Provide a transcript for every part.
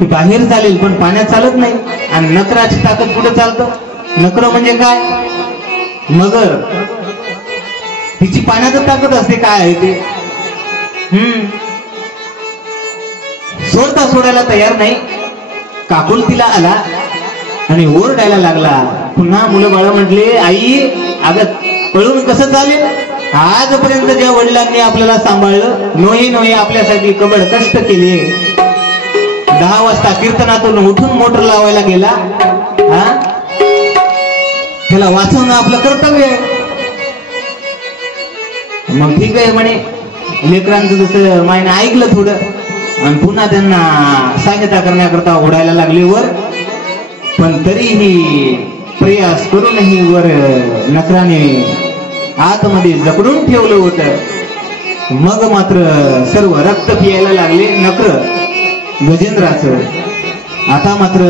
ती बाहेर चालेल पण पाण्यात चालत नाही. आणि नकराची ताकद कुठे चालतं? नकर म्हणजे काय? मगर. तिची पाण्यात ताकद असते. काय आहे ते? सोडायला तयार नाही. काकुलतीला आला आणि ओरडायला लागला. पुन्हा मुलं बाळ म्हटले, आई अगं पळून कसं चालेल? आजपर्यंत ज्या वडिलांनी आपल्याला सांभाळलं, नोहे आपल्यासाठी कबड कष्ट केले. 10 वाजता कीर्तनातून उठून मोटर लावायला गेला. त्याला वाचवणं आपलं कर्तव्य आहे. मग ठीक आहे म्हणे. लेकरांचं जसं मायने ऐकलं थोडं आणि पुन्हा त्यांना सांगता करण्याकरता ओढायला लागले वर. पण तरीही प्रयास करूनही वर नकराने आतमध्ये जकडून ठेवलं होतं. मग मात्र सर्व रक्त पियायला लागले नकर गजेंद्राचं. आता मात्र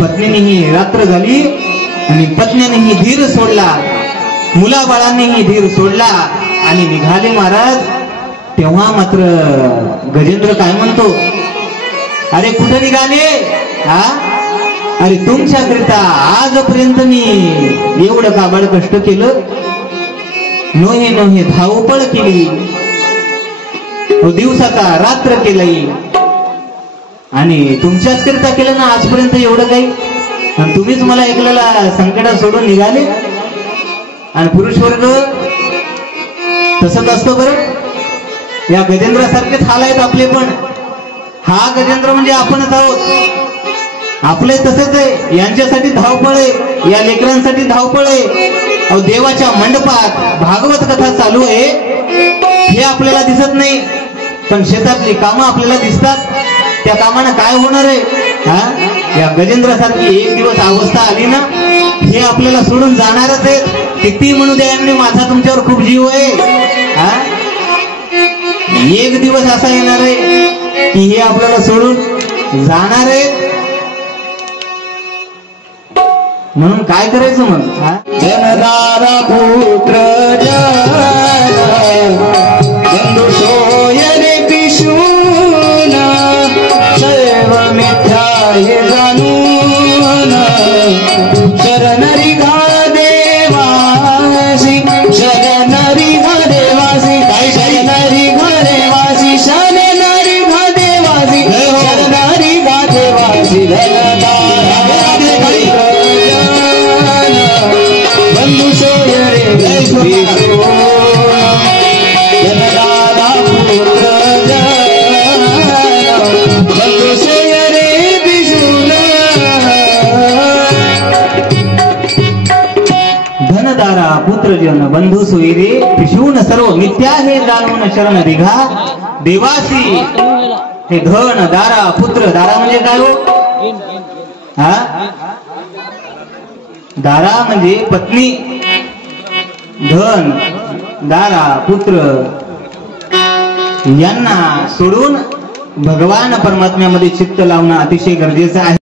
पत्नीनेही रात्र झाली आणि पत्नीनेही धीर सोडला, मुलाबाळांनीही धीर सोडला आणि निघाले महाराज. तेव्हा मात्र गजेंद्र काय म्हणतो, अरे कुठे निघाले? अरे तुमच्याकरिता आजपर्यंत मी एवढं काबाड कष्ट केलं, नोहे धावपळ केली, दिवसाचा रात्र केलंय आणि तुमच्याच करिता केलं ना आजपर्यंत एवढं काही. आणि तुम्हीच मला ऐकलेला संकटात सोडून निघाले. आणि पुरुष वर्ग तसंच असतो बरं. या गजेंद्रासारखेच हाल आहेत आपले पण. हा गजेंद्र म्हणजे आपणच आहोत. आपले तसेच आहे. यांच्यासाठी धावपळ आहे, या लेकरांसाठी धावपळ आहे. अहो देवाच्या मंडपात भागवत कथा चालू आहे हे आपल्याला दिसत नाही, पण शेतातली कामं आपल्याला दिसतात. त्या कामानं काय होणार आहे? या गजेंद्रासारखी एक दिवस अवस्था आली ना, हे आपल्याला सोडून जाणारच आहे. किती म्हणू द्या यांनी, माझा तुमच्यावर खूप जीव आहे. एक दिवस असा येणार आहे की हे आपल्याला सोडून जाणार आहे. म्हणून काय करायचं मग? जनदारा पुत्र बंधु सोयरे पिशून सर्व मिथ्या हे जाणून शरणरी घा देवासी, शरणरी घा देवासी, काय शरणरी घा देवासी, शरणरी घा देवासी, शरणरी घा देवासी. बंधु सोयरे जनदारा पुत्र बंधु सोयरे पिशून. धनदारा पुत्रजन बंधू सोयरे पिशून सर्व मिथ्या हे जाणून शरण दिघा देवासी. हे धन दारा पुत्र, दारा म्हणजे काय हो? दारा म्हणजे पत्नी, धन दारा पुत्र यांना सोडून भगवान परमात्म्यामध्ये चित्त लावणं अतिशय गरजेचं आहे.